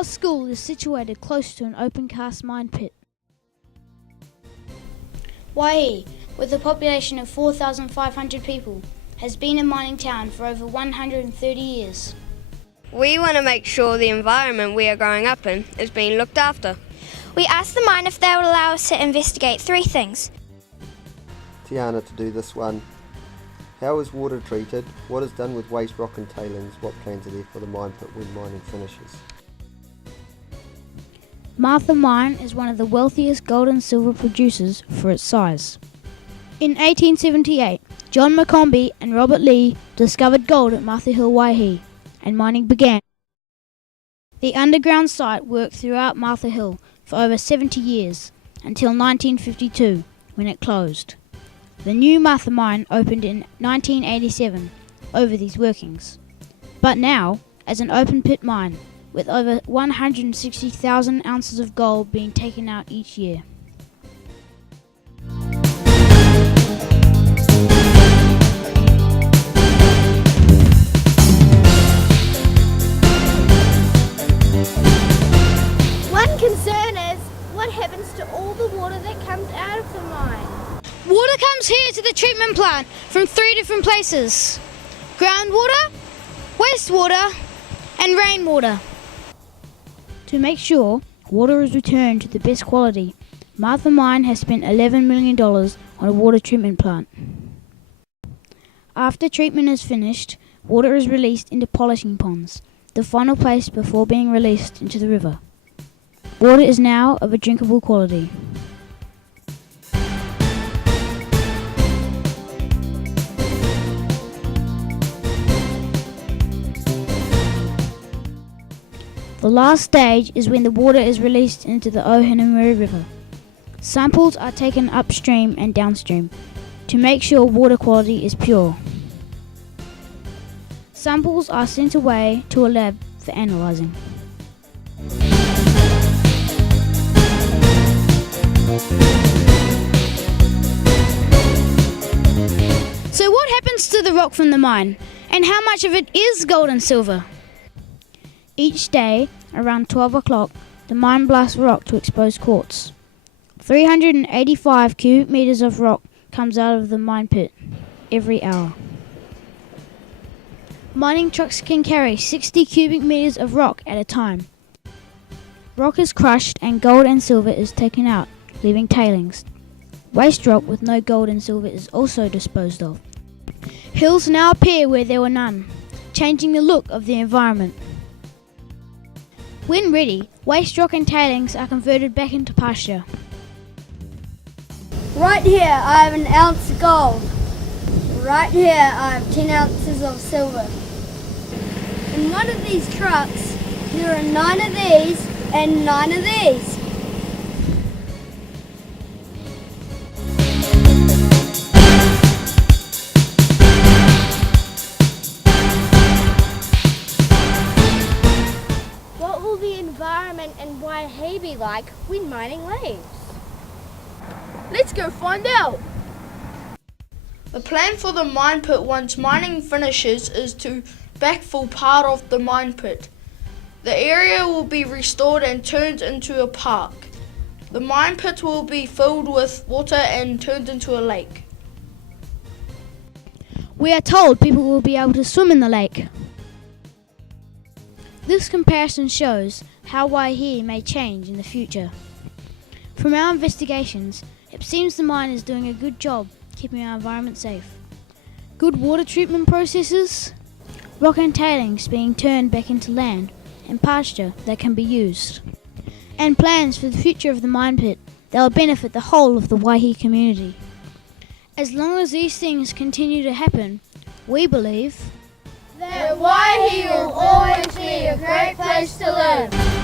Our school is situated close to an open-cast mine pit. Waihi, with a population of 4,500 people, has been a mining town for over 130 years. We want to make sure the environment we are growing up in is being looked after. We asked the mine if they would allow us to investigate 3 things. Tiana to do this one. How is water treated? What is done with waste rock and tailings? What plans are there for the mine pit when mining finishes? Martha Mine is one of the wealthiest gold and silver producers for its size. In 1878, John McCombie and Robert Lee discovered gold at Martha Hill, Waihi, and mining began. The underground site worked throughout Martha Hill for over 70 years, until 1952, when it closed. The new Martha Mine opened in 1987 over these workings, but now as an open pit mine, with over 160,000 ounces of gold being taken out each year. One concern is what happens to all the water that comes out of the mine. Water comes here to the treatment plant from 3 different places: groundwater, wastewater, and rainwater. To make sure water is returned to the best quality, Martha Mine has spent $11 million on a water treatment plant. After treatment is finished, water is released into polishing ponds, the final place before being released into the river. Water is now of a drinkable quality. The last stage is when the water is released into the Ohinamere River. Samples are taken upstream and downstream to make sure water quality is pure. Samples are sent away to a lab for analysing. So what happens to the rock from the mine, and how much of it is gold and silver? Each day, around 12 o'clock, the mine blasts rock to expose quartz. 385 cubic meters of rock comes out of the mine pit every hour. Mining trucks can carry 60 cubic meters of rock at a time. Rock is crushed and gold and silver is taken out, leaving tailings. Waste rock with no gold and silver is also disposed of. Hills now appear where there were none, changing the look of the environment. When ready, waste rock and tailings are converted back into pasture. Right here I have an ounce of gold. Right here I have 10 ounces of silver. In one of these trucks there are 9 of these and 9 of these. What will the environment and waihi be like when mining leaves? Let's go find out. The plan for the mine pit once mining finishes is to backfill part of the mine pit. The area will be restored and turned into a park. The mine pit will be filled with water and turned into a lake. We are told people will be able to swim in the lake. This comparison shows how waihi may change in the future. From our investigations, it seems the mine is doing a good job keeping our environment safe. Good water treatment processes, rock and tailings being turned back into land and pasture that can be used, and plans for the future of the mine pit that will benefit the whole of the waihi community. As long as these things continue to happen, we believe that waihi will always be a great place to live.